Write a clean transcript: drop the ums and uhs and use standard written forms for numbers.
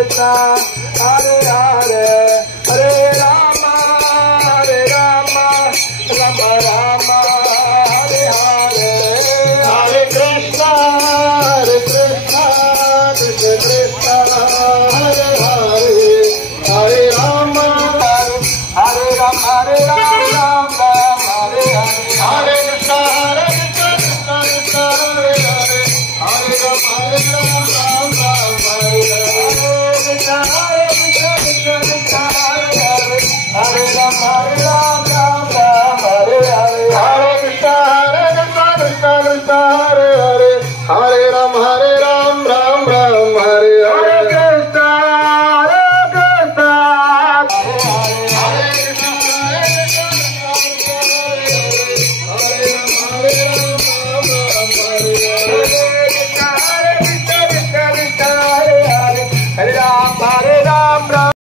Krishna, Hare Hare, Hare Rama, Rama Rama, Hare Hare, Hare Krishna, Krishna Krishna, Hare Hare, Hare Rama, Hare Rama, Hare Rama, Hare Hare, Hare Krishna, Krishna Krishna, Hare Hare, Hare Rama, Hare Rama, Hare Hare, Hare Krishna, Krishna Krishna.